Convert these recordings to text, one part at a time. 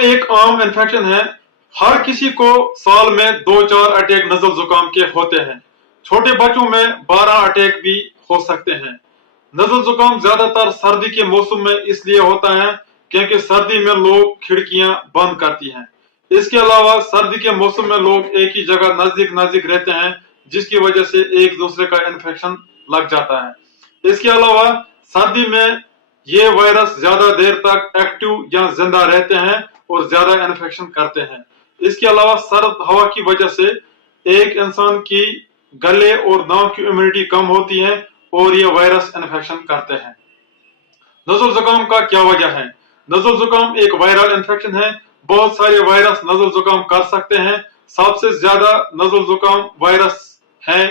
जुकाम एक आम इन्फेक्शन है। हर किसी को साल में 2-4 अटैक नजल जुकाम के होते हैं। छोटे बच्चों में 12 अटैक भी हो सकते हैं। नजल जुकाम ज्यादातर सर्दी के मौसम में इसलिए होता है क्योंकि सर्दी में लोग खिड़कियां बंद करती हैं। इसके अलावा सर्दी के मौसम में लोग एक ही जगह नजदीक नजदीक रहते हैं, जिसकी वजह से एक दूसरे का इन्फेक्शन लग जाता है। इसके अलावा सर्दी में ये वायरस ज्यादा देर तक एक्टिव या जिंदा रहते हैं और ज्यादा इन्फेक्शन करते हैं। इसके अलावा सर्द हवा की वजह से एक इंसान की गले और नाक की इम्यूनिटी कम होती है और ये वायरस इन्फेक्शन करते हैं। नजल जुकाम का क्या वजह है? नजल जुकाम एक वायरल इन्फेक्शन है। बहुत सारे वायरस नजल जुकाम कर सकते हैं। सबसे ज्यादा नजल जुकाम वायरस है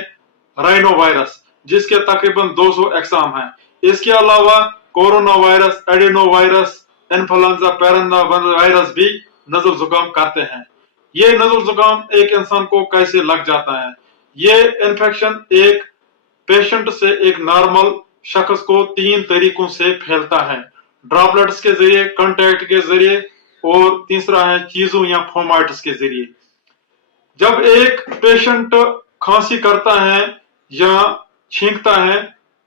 राइनो वायरस, जिसके तकरीबन 200 अकसाम हैं। इसके अलावा corona virus, adeno virus, influenza पैराना वायरस भी नजल जुकाम करते हैं। ये नजल जुकाम एक इंसान को कैसे लग जाता है? ये इन्फेक्शन एक पेशेंट से एक नॉर्मल शख्स को 3 तरीकों से फैलता है: ड्रॉपलेट्स के जरिए, कांटेक्ट के जरिए और तीसरा है चीजों या फोमाइट्स के जरिए। जब एक पेशेंट खांसी करता है या छींकता है,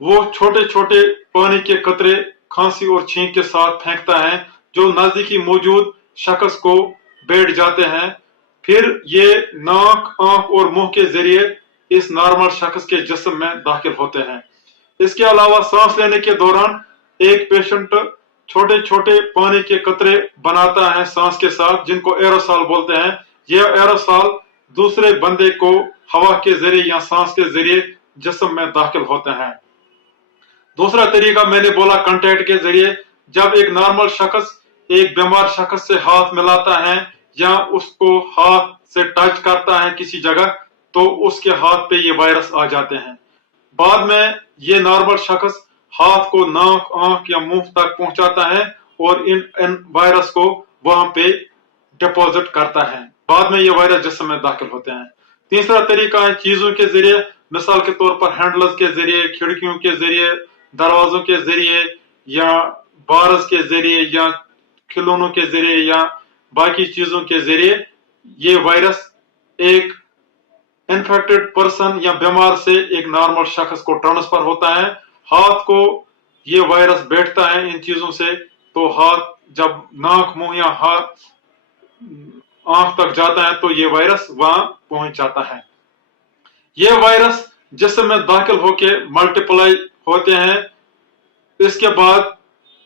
वो छोटे छोटे पानी के कतरे खांसी और छींक के साथ फेंकता है, जो नजदीकी मौजूद शख्स को बैठ जाते हैं। फिर ये नाक, आंख और मुंह के जरिए इस नॉर्मल शख्स के जिस्म में दाखिल होते हैं। इसके अलावा सांस लेने के दौरान एक पेशेंट छोटे छोटे पानी के कतरे बनाता है सांस के साथ, जिनको एरोसॉल बोलते हैं। यह एरोसॉल दूसरे बंदे को हवा के जरिए या सांस के जरिए जिस्म में दाखिल होते हैं। दूसरा तरीका मैंने बोला कांटेक्ट के जरिए। जब एक नॉर्मल शख्स एक बीमार शख्स से हाथ मिलाता है या उसको हाथ से टच करता है किसी जगह, तो उसके हाथ पे ये वायरस आ जाते हैं। बाद में ये नॉर्मल शख्स हाथ को नाक, आंख या मुंह तक पहुंचाता है और इन वायरस को वहां पे डिपॉजिट करता है। बाद में ये वायरस जिस्म में दाखिल होते हैं। तीसरा तरीका है चीजों के जरिए। मिसाल के तौर पर हैंडल्स के जरिए, खिड़कियों के जरिए, दरवाजों के जरिए या बारस के जरिए या खिलौनों के जरिए या बाकी चीजों के जरिए ये वायरस एक इन्फेक्टेड पर्सन या बीमार से एक नॉर्मल शख्स को ट्रांसफर होता है। हाथ को ये वायरस बैठता है इन चीजों से, तो हाथ जब नाक, मुंह या हाथ आंख तक जाता है तो ये वायरस वहां पहुंच जाता है। ये वायरस जिस्म में दाखिल होके मल्टीप्लाई होते हैं। इसके बाद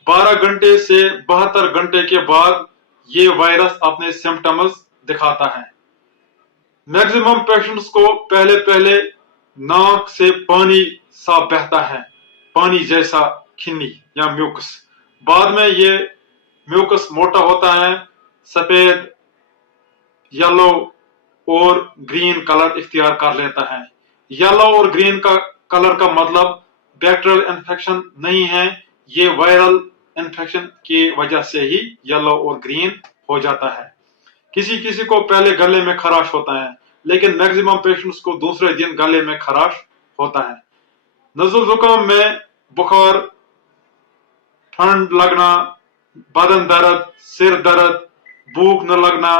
12 घंटे से 72 घंटे के बाद ये वायरस अपने सिम्टम्स दिखाता है। मैक्सिमम पेशेंट्स को पहले पहले नाक से पानी सा बहता है, पानी जैसा खिन्नी या म्यूकस। बाद में ये म्यूकस मोटा होता है, सफेद, येलो और ग्रीन कलर इख्तियार कर लेता है। येलो और ग्रीन का कलर का मतलब बैक्टीरियल इन्फेक्शन नहीं है, ये वायरल इन्फेक्शन की वजह से ही येलो और ग्रीन हो जाता है। किसी किसी को पहले गले में खराश होता है, लेकिन मैक्सिमम पेशेंट्स को दूसरे दिन गले में खराश होता है। नज़ल जुकाम में बुखार, ठंड लगना, बदन दर्द, सिर दर्द, भूख न लगना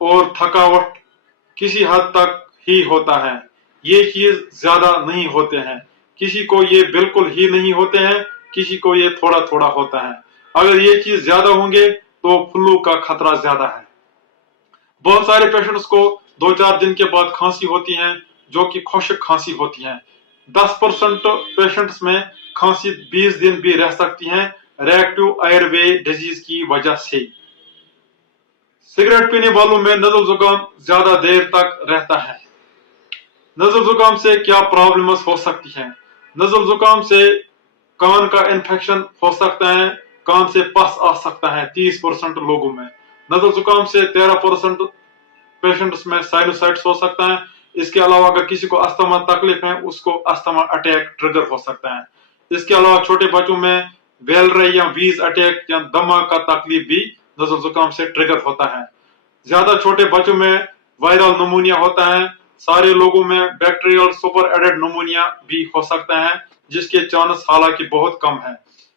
और थकावट किसी हद तक ही होता है। ये चीज ज्यादा नहीं होते हैं। किसी को ये बिल्कुल ही नहीं होते हैं, किसी को ये थोड़ा थोड़ा होता है। अगर ये चीज ज्यादा होंगे तो फ्लू का खतरा ज्यादा है। बहुत सारे पेशेंट्स को 2-4 दिन के बाद खांसी होती है, जो कि खुश्क खांसी होती है। 10% पेशेंट्स में खांसी 20 दिन भी रह सकती है रिएक्टिव एयरवे डिजीज की वजह से। सिगरेट पीने वालों में नज़ल जुकाम ज्यादा देर तक रहता है। नज़ल जुकाम से क्या प्रॉब्लम्स हो सकती हैं? नज़ल जुकाम से कान का इन्फेक्शन हो सकता है, कान से पस आ सकता है 30% लोगों में। नज़ल जुकाम से 13% पेशेंट्स में साइनोसाइटिस हो सकता है। इसके अलावा अगर किसी को अस्थमा तकलीफ है, उसको अस्थमा अटैक ट्रिगर हो सकता है। इसके अलावा छोटे बच्चों में वेलरे या वीज अटैक या दमा का तकलीफ भी नज़ल जुकाम से ट्रिगर होता है। ज्यादा छोटे बच्चों में वायरल निमोनिया होता है। सारे लोगों में बैक्टीरियल सुपर एडेड निमोनिया भी हो सकता है, जिसके चांस हालांकि बहुत कम है।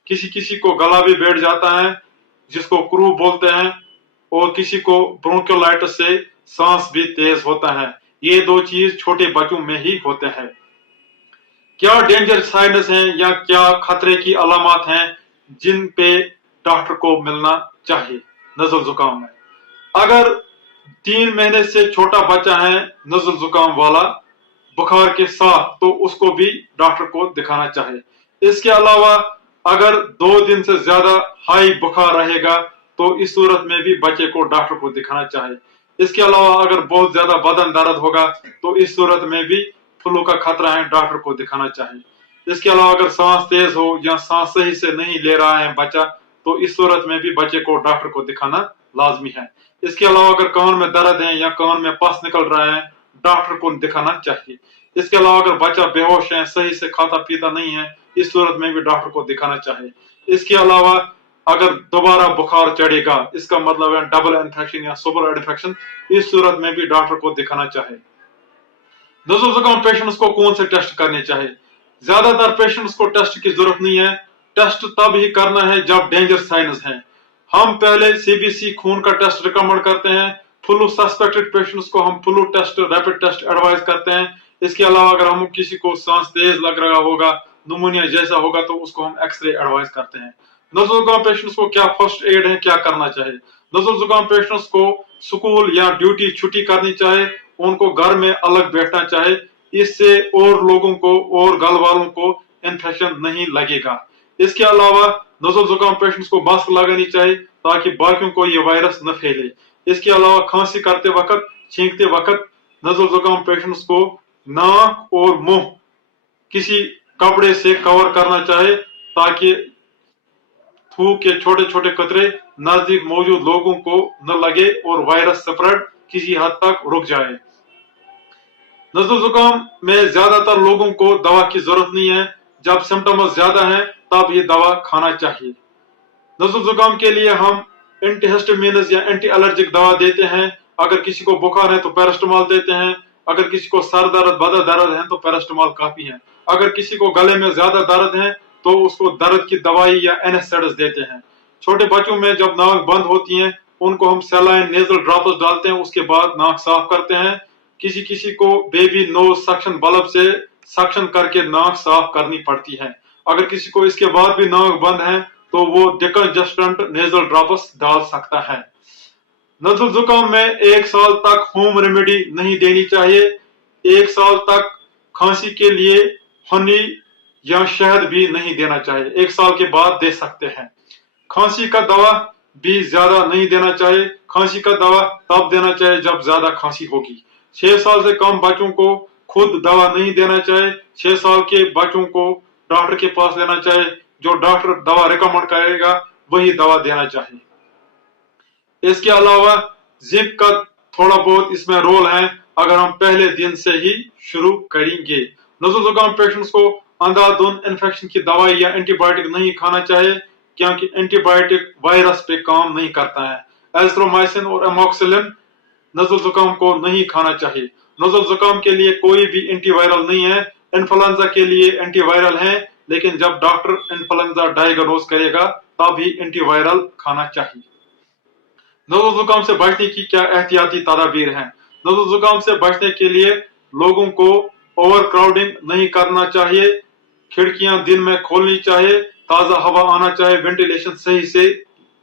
किसी किसी को गला भी बैठ जाता है। जिसको क्रू बोलते हैं, और किसी को ब्रोंकियोलाइटिस से सांस भी तेज होता है। ये दो चीज छोटे बच्चों में ही होते हैं। क्या डेंजर साइनस हैं या क्या खतरे की अलामत हैं जिन पे डॉक्टर को मिलना चाहिए नजल जुकाम में? अगर 3 महीने से छोटा बच्चा है नजल जुकाम वाला बुखार के साथ, तो उसको भी डॉक्टर को दिखाना चाहिए। इसके अलावा अगर 2 दिन से ज्यादा हाई बुखार रहेगा तो इस सूरत में भी बच्चे को डॉक्टर को दिखाना चाहिए। इसके अलावा अगर बहुत ज्यादा बदन दर्द होगा तो इस सूरत में भी फ्लू का खतरा है, डॉक्टर को दिखाना चाहिए। इसके अलावा अगर सांस तेज हो या सांस सही से नहीं ले रहा है बच्चा, तो इस सूरत में भी बच्चे को डॉक्टर को दिखाना लाजमी है। इसके अलावा अगर कान में दर्द है या कान में पस निकल रहा है, डॉक्टर को दिखाना चाहिए। इसके अलावा अगर बच्चा बेहोश है, सही से खाता पीता नहीं है, इस सूरत में भी डॉक्टर को दिखाना चाहिए। इसके अलावा अगर दोबारा बुखार चढ़ेगा, इसका मतलब है डबल इन्फेक्शन या सुपर इन्फेक्शन, इस सूरत में भी डॉक्टर को दिखाना चाहिए। नज़ल जुकाम पेशेंट्स को कौन से टेस्ट करने चाहिए? ज्यादातर पेशेंट्स को टेस्ट की जरूरत नहीं है। टेस्ट तब ही करना है जब डेंजर साइंस है। हम पहले सीबीसी खून का टेस्ट रिकमेंड करते हैं। फ्लू सस्पेक्टेड पेशेंट्स को हम flu test, rapid test advice करते हैं। इसके अलावा अगर हम किसी को सांस तेज लग रहा होगा, निमोनिया जैसा होगा, तो उसको हम एक्सरे एडवाइस करते हैं। नज़ल जुकाम पेशेंट्स को क्या फर्स्ट एड है, क्या करना चाहिए? नज़ल जुकाम पेशेंट्स को स्कूल या ड्यूटी छुट्टी करनी चाहिए, उनको घर में अलग बैठना चाहिए। इससे और लोगों को और घर वालों को इन्फेक्शन नहीं लगेगा। इसके अलावा नज़ल जुकाम पेशेंट्स को मास्क लगानी चाहिए ताकि बाकियों को ये वायरस न फैले। इसके अलावा खांसी करते वक्त, छींकते वक्त नज़ल जुकाम पेशेंट्स को नाक और मुंह किसी कपड़े से कवर करना चाहिए ताकि थूक के छोटे छोटे कतरे नजदीक मौजूद लोगों को न लगे और वायरस स्प्रेड किसी हद तक रुक जाए। नज़ल जुकाम में ज्यादातर लोगों को दवा की जरूरत नहीं है। जब सिम्टम्स ज्यादा हैं तब ये दवा खाना चाहिए। नज़ल जुकाम के लिए हम एंटीहिस्टामिन्स या एंटी एलर्जिक दवा देते हैं। अगर किसी को बुखार है तो पैरास्टामोल देते हैं। अगर किसी को सर दर्द, बदन दर्द है तो पैरास्टामोल काफी है। अगर किसी को गले में ज्यादा दर्द है तो उसको दर्द की दवाई या एनेस्थेटिक्स देते हैं। छोटे बच्चों में जब नाक बंद होती है उनको हम सलाइन नेजल ड्रॉप्स डालते हैं, उसके बाद नाक साफ करते हैं। किसी किसी को बेबी नोज सक्शन बल्ब से सक्शन करके नाक साफ करनी पड़ती है। अगर किसी को इसके बाद भी नाक बंद है तो वो डिकंजेस्टेंट नेजल ड्रॉप्स डाल सकता है। नज़ल जुकाम में 1 साल तक होम रेमेडी नहीं देनी चाहिए। 1 साल तक खांसी के लिए हनी या शहद भी नहीं देना चाहिए। 1 साल के बाद दे सकते हैं। खांसी का दवा भी ज्यादा नहीं देना चाहिए। खांसी का दवा तब देना चाहिए जब ज्यादा खांसी होगी। 6 साल से कम बच्चों को खुद दवा नहीं देना चाहिए। 6 साल के बच्चों को डॉक्टर के पास लेना चाहिए। जो डॉक्टर दवा रिकमेंड करेगा वही दवा देना चाहिए। इसके अलावा जिंक का थोड़ा बहुत इसमें रोल है अगर हम पहले दिन से ही शुरू करेंगे। नज़ल जुकाम पेशेंट्स को अंधाधुंध इन्फेक्शन की दवाई या एंटीबायोटिक नहीं खाना चाहिए क्योंकि एंटीबायोटिक वायरस पे काम नहीं करता है। एजिथ्रोमाइसिन और एमोक्सिलिन नज़ल जुकाम को नहीं खाना चाहिए। नज़ल जुकाम के लिए कोई भी एंटीवायरल नहीं है। इन्फ्लुएंजा के लिए एंटीवायरल है, लेकिन जब डॉक्टर इन्फ्लुएंजा डायग्नोज करेगा तभी एंटीवायरल खाना चाहिए। नज़ल जुकाम से बचने की क्या एहतियाती तदाबीर हैं? नज़ल जुकाम से बचने के लिए लोगों को ओवर क्राउडिंग नहीं करना चाहिए। खिड़कियां दिन में खोलनी चाहिए, ताजा हवा आना चाहिए, वेंटिलेशन सही से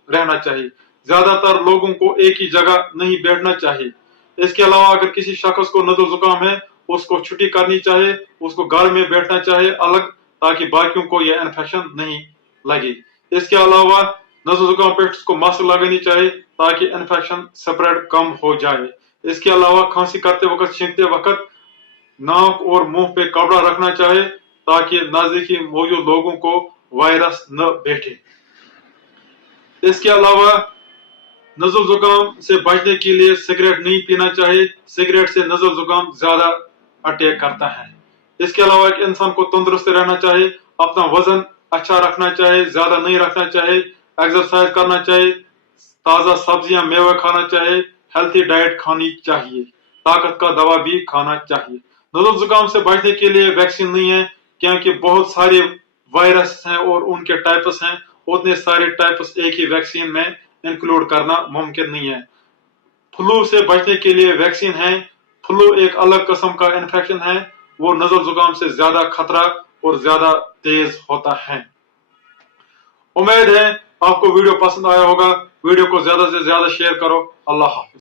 रहना चाहिए। ज्यादातर लोगों को एक ही जगह नहीं बैठना चाहिए। इसके अलावा अगर किसी शख्स को नज़ल जुकाम है उसको छुट्टी करनी चाहिए, उसको घर में बैठना चाहिए अलग, ताकि बाकियों को यह इन्फेक्शन नहीं लगे। इसके अलावा नज़ल जुकाम पेशेंट्स को मास्क लगानी चाहिए ताकि इन्फेक्शन स्प्रेड कम हो जाए। इसके अलावा खांसी करते वक्त, छींकते वक्त नाक और मुंह पे कपड़ा रखना चाहिए ताकि नजदीकी मौजूद लोगों को वायरस न बैठे। इसके अलावा नज़ल जुकाम से बचने के लिए सिगरेट नहीं पीना चाहिए। सिगरेट से नज़ल जुकाम ज्यादा अटैक करता है। इसके अलावा एक इंसान को तंदुरुस्त रहना चाहिए, अपना वजन अच्छा रखना चाहिए, ज्यादा नहीं रखना चाहिए, एक्सरसाइज करना चाहिए, ताजा सब्जियां मेवे खाना चाहिए, हेल्थी डाइट खानी चाहिए, ताकत का दवा भी खाना चाहिए। नज़ल जुकाम से बचने के लिए वैक्सीन नहीं है क्योंकि बहुत सारे वायरस हैं और उनके टाइप्स हैं اتنے سارے ٹائپس ایک ہی ویکسین میں انکلوڈ کرنا ممکن نہیں ہے۔ فلو سے بچنے کے لیے ویکسین ہے۔ فلو ایک الگ قسم کا انفیکشن ہے، وہ نزل زکام سے زیادہ خطرہ اور زیادہ تیز ہوتا ہے۔ امید ہے آپ کو ویڈیو پسند آیا ہوگا۔ ویڈیو کو زیادہ سے زیادہ شیئر کرو۔ اللہ حافظ۔